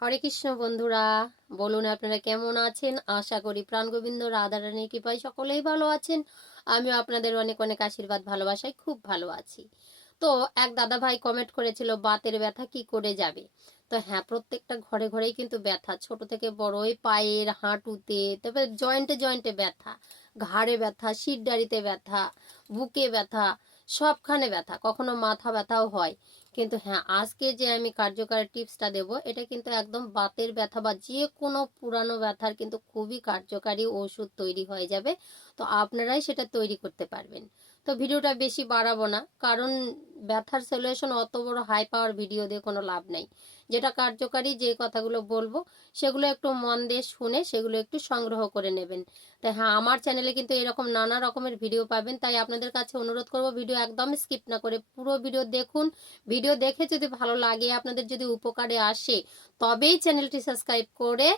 হরে কৃষ্ণ বন্ধুরা, বলুন আপনারা কেমন আছেন। আশা করি প্রাণগোবিন্দ রাধারানীর কৃপায় সকলেই ভালো আছেন। আমিও আপনাদের অনেক অনেক আশীর্বাদ ভালোবাসায় খুব ভালো আছি। তো এক দাদা ভাই কমেন্ট করেছিল বাতের ব্যথা কি করে যাবে। তো হ্যাঁ, প্রত্যেকটা ঘরে ঘরেই কিন্তু ব্যথা, ছোট থেকে বড়, ওই পায়ের হাঁটুতে, তারপরে জয়েন্টে জয়েন্টে ব্যথা, ঘাড়ে ব্যথা, শিরদাঁড়িতে ব্যথা, বুকে ব্যথা, সবখানে ব্যথা, কখনো মাথা ব্যথাও হয়। কিন্তু হ্যাঁ, আজকে যে আমি কার্যকর টিপসটা দেব, এটা কিন্তু একদম বাতের ব্যথা বা যে কোনো পুরানো ব্যথার কিন্তু খুবই কার্যকারী ওষুধ তৈরি হয়ে যাবে। তো আপনারাই সেটা তৈরি করতে পারবেন। তো ভিডিওটা বেশি বাড়াবো না, কারণ ব্যথার সলিউশন অত বড় হাই পাওয়ার ভিডিও দিয়ে কোনো লাভ নাই। যেটা কার্যকারী, যে কথাগুলো বলবো সেগুলো একটু মন দিয়ে শুনে সেগুলো একটু সংগ্রহ করে নেবেন। তাই হ্যাঁ, আমার চ্যানেলে কিন্তু এরকম নানা রকমের ভিডিও পাবেন, তাই আপনাদের কাছে অনুরোধ করব ভিডিও একদম স্কিপ না করে পুরো ভিডিও দেখুন। ভিডিও দেখে যদি ভালো লাগে, আপনাদের যদি উপকারে আসে, তবেই চ্যানেলটি সাবস্ক্রাইব করে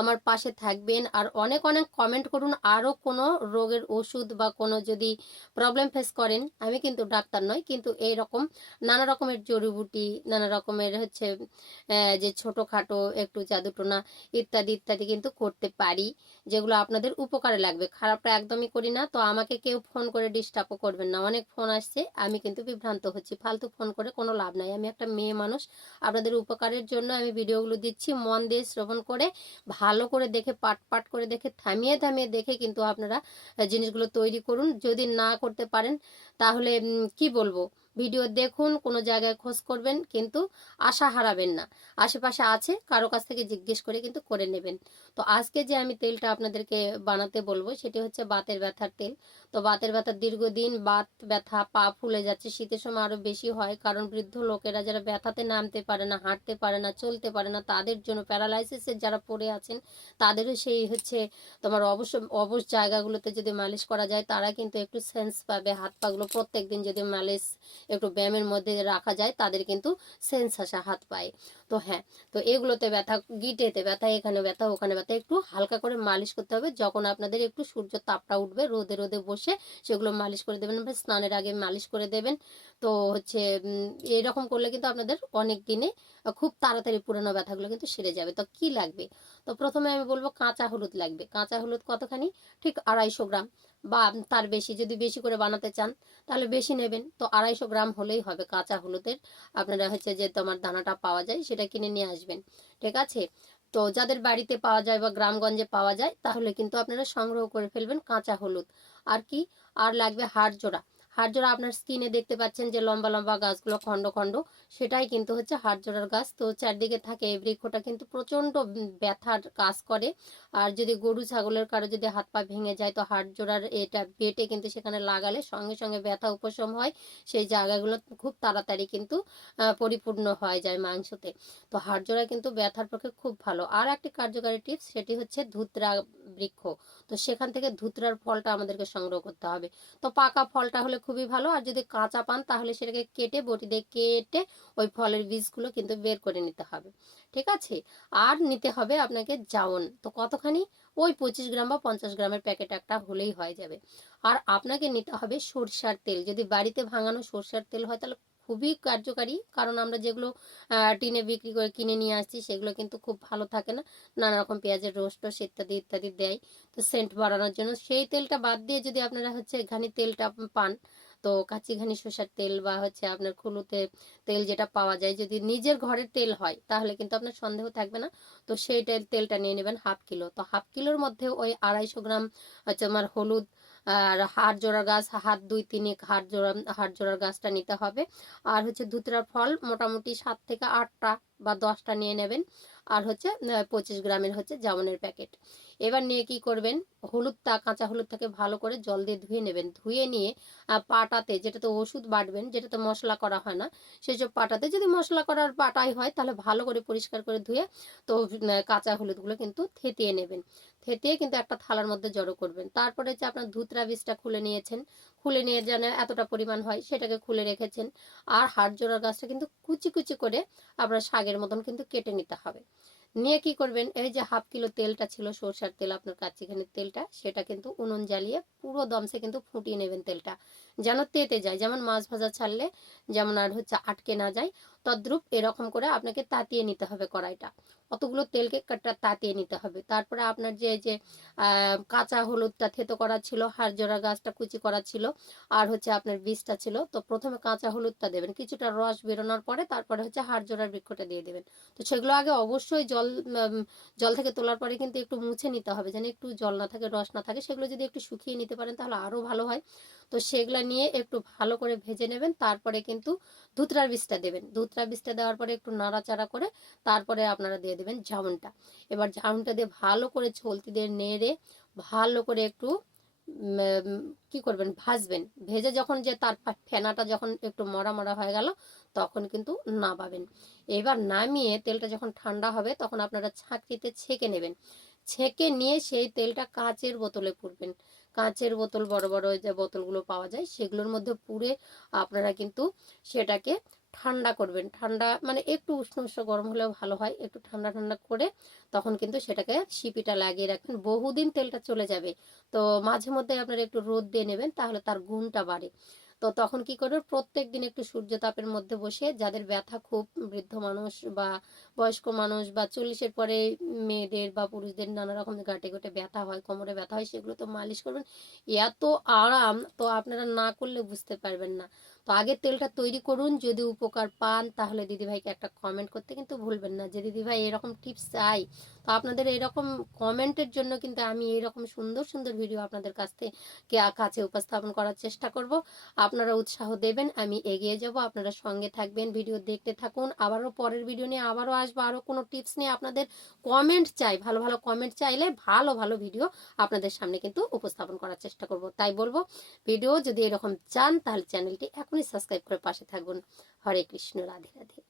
আমার পাশে থাকবেন। আর অনেক অনেক কমেন্ট করুন, আরও কোনো রোগের ওষুধ বা কোনো যদি প্রবলেম ফেস করেন। আমি কিন্তু ডাক্তার নই, কিন্তু এইরকম নানা রকমের জড়িবুটি, নানা রকমের যে ছোটোখাটো একটু জাদুটোনা ইত্যাদি ইত্যাদি কিন্তু করতে পারি, যেগুলো আপনাদের উপকারে লাগবে। খারাপটা একদমই করি না। তো আমাকে কেউ ফোন করে ডিস্টার্বও করবেন না, অনেক ফোন আসছে, আমি কিন্তু বিভ্রান্ত হচ্ছি। ফালতু ফোন করে কোনো লাভ নাই। আমি একটা মেয়ে মানুষ, আপনাদের উপকারের জন্য আমি ভিডিওগুলো দিচ্ছি। মন দিয়ে শ্রবণ করে, ভালো করে দেখে, পাট পাট করে দেখে, থামিয়ে থামিয়ে দেখে কিন্তু আপনারা জিনিসগুলো তৈরি করুন। যদি না করতে পারেন তাহলে কি বলবো, ভিডিও দেখুন, কোনো জায়গায় খোঁজ করবেন, কিন্তু আশা হারাবেন না। আশেপাশে আছে, কারো কাছ থেকে জিজ্ঞেস করে কিন্তু করে নেবেন। তো আজকে যে আমি তেলটা আপনাদেরকে বানাতে বলবো, সেটি হচ্ছে বাতের ব্যথার তেল। তো বাতের ব্যথা, দীর্ঘদিন বাত ব্যথা, পা ফুলে যাচ্ছে, শীতের সময় আরো বেশি হয়, কারণ বৃদ্ধ লোকেরা যারা ব্যথাতে নামতে পারে না, হাঁটতে পারে না, চলতে পারে না, তাদের জন্য, প্যারালাইসিসের যারা পড়ে আছেন তাদেরও সেই তোমার অবশ্য অবশ জায়গাগুলোতে যদি মালিশ করা যায়, তারা কিন্তু একটু সেন্স পাবে। হাত পাগুলো প্রত্যেকদিন যদি মালিশ একটু ব্যায়ামের মধ্যে রাখা যায়, তাদের কিন্তু সেন্স আসে হাত পায়ে। তো হ্যাঁ, তো এগুলোতে ব্যথা, গিটেতে ব্যথা, এখানে ব্যথা, ওখানে ব্যথা, একটু হালকা করে মালিশ করতে হবে। যখন আপনাদের একটু সূর্য তাপটা উঠবে, রোদে রোদে বসে সেগুলো মালিশ করে দেবেন, বা স্নানের আগে মালিশ করে দেবেন। তো এরকম করলে কিন্তু আপনাদের অনেক দিনে খুব তাড়াতাড়ি পুরোনো ব্যথাগুলো কিন্তু সেরে যাবে। তো কি লাগবে? তো প্রথমে আমি বলবো কাঁচা হলুদ লাগবে। কাঁচা হলুদ কতখানি? ঠিক 250 গ্রাম, বা তার বেশি, যদি বেশি করে বানাতে চান তাহলে বেশি নেবেন। তো 250 গ্রাম হলেই হবে কাঁচা হলুদের। আপনারা যে তোমার দানাটা পাওয়া যায় সেটা কিনে নিয়ে আসবেন, ঠিক আছে? তো যাদের বাড়িতে পাওয়া যায় বা গ্রামগঞ্জে পাওয়া যায়, তাহলে কিন্তু আপনারা সংগ্রহ করে ফেলবেন কাঁচা হলুদ। আর কি? আর লাগবে হাড় জোড়া। হাড় জোড়া আপনার স্কিনে দেখতে পাচ্ছেন যে লম্বা লম্বা গাছগুলো, খণ্ড খণ্ড, সেটাই কিন্তু হচ্ছে হাড় জোড়ার গাছ। তো চারদিকে থাকে, এই বৃক্ষটা কিন্তু প্রচণ্ড ব্যথার কাজ করে। আর যদি গরু ছাগলের কারো যদি হাত পা ভেঙে যায়, তো হাড় জোড়ার এটা বেটে কিন্তু সেখানে লাগালে সঙ্গে সঙ্গে ব্যথা উপশম হয়। সেই জায়গাগুলো খুব তাড়াতাড়ি কিন্তু পরিপূর্ণ হয়ে যায় মাংসতে। তো হাড় জোড়া কিন্তু ব্যথার পক্ষে খুব ভালো। আর একটি কার্যকারী টিপস, সেটি হচ্ছে ধুতরা বৃক্ষ। তো সেখান থেকে ধুতরার ফলটা আমাদেরকে সংগ্রহ করতে হবে। তো পাকা ফলটা হলে খুবই ভালো, আর যদি কাঁচা পান তাহলে সেটাকে কেটে, বটি দিয়ে কেটে ওই ফলের বীজগুলো কিন্তু বের করে নিতে হবে, ঠিক আছে? আর নিতে হবে আপনাকে জাউন। তো কতখানি? ওই 25 গ্রাম বা 50 গ্রামের প্যাকেট একটা হলেই হয়ে যাবে। আর আপনাকে নিতে হবে সরষার তেল। যদি বাড়িতে ভাঙানো সরষার তেল হয় তাহলে খুবই কার্যকারী, কারণ আমরা যেগুলো টিনে বিক্রি করে কিনে নিয়ে আসছি সেগুলো কিন্তু খুব ভালো থাকে না। নানা রকম পেঁয়াজের রোস্ট ইত্যাদি ইত্যাদি দেয়, তো সেন্ট বাড়ানোর জন্য। সেই তেলটা বাদ দিয়ে যদি আপনারা ঘানি তেলটা পান, তো কাঁচি ঘানি সরষার তেল বা আপনার খুলুতে তেল যেটা পাওয়া যায়, যদি নিজের ঘরের তেল হয় তাহলে কিন্তু আপনার সন্দেহ থাকবে না। তো সেই তেলটা নিয়ে নেবেন 1/2 কিলো। তো 1/2 কিলোর মধ্যে ওই 250 গ্রাম আমার হলুদ, আর হাড় জোড়া গাছ হাত 2-3 হাড় জোড়ার গাছটা নিতে হবে। আর ধুতরা ফল মোটামুটি 7 থেকে 8টা বা 10টা নিয়ে নেবেন। আর 25 গ্রামের জামনের প্যাকেট। এবার নিয়ে কি করবেন, হলুদটা, কাঁচা হলুদটাকে ভালো করে জল দিয়ে ধুয়ে নেবেন। ধুয়ে নিয়ে পাটাতে, যেটাতে ওষুধ বাটবেন, যেটাতে মশলা করা হয় না, সেই সব পাটাতে, যদি মশলা করার পাটাই হয় তাহলে ভালো করে পরিষ্কার করে ধুয়ে, তো কাঁচা হলুদগুলো কিন্তু থেতিয়ে নেবেন। থেতিয়ে কিন্তু একটা থালার মধ্যে জড়ো করবেন। তারপরে আপনার ধুতরা বীজটা খুলে নিয়েছেন, খুলে নিয়ে যেন এতটা পরিমাণ হয় সেটাকে খুলে রেখেছেন। আর হাড় জোড়ার গাছটা কিন্তু কুচি কুচি করে আপনার শাকের মতন কিন্তু কেটে নিতে হবে। নিয়ে কি করবেন, এই যে 1/2 কিলো তেলটা ছিল, সরষার তেল, আপনার কাচ্চিঘানির তেলটা, সেটা কিন্তু উনুন জ্বালিয়ে পুরো দমসে কিন্তু ফুটিয়ে নেবেন তেলটা। যেন তেতে যায়, যেমন মাছ ভাজা ছাড়লে যেমন আর হচ্ছে আটকে না যায়, তদ্রূপ এরকম করে আপনাকে তাতিয়ে নিতে হবে কড়াইটা, অতগুলো তেলকে তাতিয়ে নিতে হবে। তারপরে আপনার যে যে কাঁচা হলুদটা থেতো করা ছিল, হাড়জোড়া গাছটা কুচি করা ছিল, আর হচ্ছে আপনার বীজটা ছিল, তো প্রথমে কাঁচা হলুদটা দেবেন, কিছুটা রস বেরোনোর পরে তারপরে হচ্ছে হাড়জোড়ার বৃক্ষটা দিয়ে দেবেন। তো সেগুলো আগে অবশ্যই জল থেকে তোলার পরে কিন্তু একটু মুছে নিতে হবে, যেন একটু জল না থাকে, রস না থাকে। সেগুলো যদি একটু শুকিয়ে নিতে পারেন তাহলে আরো ভালো হয়। তো সেগুলো নিয়ে একটু ভালো করে ভেজে নেবেন। তারপরে কিন্তু ধুতরার বীজটা দেবেন, ধুতরার বীজটা দেওয়ার পরে একটু নাড়াচাড়া করে তারপরে আপনারা দিয়ে দেবেন জামুনটা। এবার জামুনটা দিয়ে ভালো করে ছলতি দিয়ে নেড়ে ভালো করে একটু কি করবেন, ভাজবেন। ভেজে যখন যে তার ফেনাটা যখন একটু মরা মরা হয়ে গেল তখন কিন্তু নামাবেন। এবার নামিয়ে তেলটা যখন ঠান্ডা হবে তখন আপনারা ছাঁকনিতে ছেঁকে নেবেন। ছেঁকে নিয়ে সেই তেলটা কাঁচের বোতলে পুরবেন। কাঁচের বোতল, বড় বড় যে বোতলগুলো পাওয়া যায় সেগুলোর মধ্যে পুরে আপনারা কিন্তু সেটাকে ঠান্ডা করবেন। ঠান্ডা মানে একটু উষ্ণ উষ্ণ গরম হলেও ভালো হয়, একটু ঠান্ডা ঠান্ডা করে তখন কিন্তু সেটাকে সিপিটা লাগিয়ে রাখবেন, বহুদিন তেলটা চলে যাবে। তো মাঝে মধ্যে আপনারা একটু রোদ দিয়ে নেবেন, তাহলে তার গুণটা বাড়ে। তো তখন কি করবেন, প্রত্যেক দিন একটু সূর্য তাপের মধ্যে বসে, যাদের ব্যথা খুব, বৃদ্ধ মানুষ বা বয়স্ক মানুষ বা 40-এর পরে মেয়েদের বা পুরুষদের নানা রকম গাঁটে গোটে ব্যথা হয়, কোমরে ব্যথা হয়, সেগুলো তো মালিশ করবেন। এত আরাম তো আপনারা না করলে বুঝতে পারবেন না। তো আগে তেলটা তৈরি করুন, যদি উপকার পান তাহলে দিদিভাইকে একটা কমেন্ট করতে কিন্তু ভুলবেন না যে দিদিভাই এরকম টিপস চাই। তো আপনাদের এরকম কমেন্টের জন্য কিন্তু আমি এরকম সুন্দর সুন্দর ভিডিও আপনাদের কাছে উপস্থাপন করার চেষ্টা করব। আপনারা উৎসাহ দেবেন, আমি এগিয়ে যাব, আপনারা সঙ্গে থাকবেন, ভিডিও দেখতে থাকুন। আবারও পরের ভিডিও নিয়ে আবারও আসবো, আরও কোনো টিপস নিয়ে। আপনাদের কমেন্ট চাই, ভালো ভালো কমেন্ট চাইলে ভালো ভালো ভিডিও আপনাদের সামনে কিন্তু উপস্থাপন করার চেষ্টা করব। তাই বলবো, ভিডিও যদি এরকম চান তাহলে চ্যানেলটি এখনই সাবস্ক্রাইব করে পাশে থাকুন। হরে কৃষ্ণ, রাধে রাধে।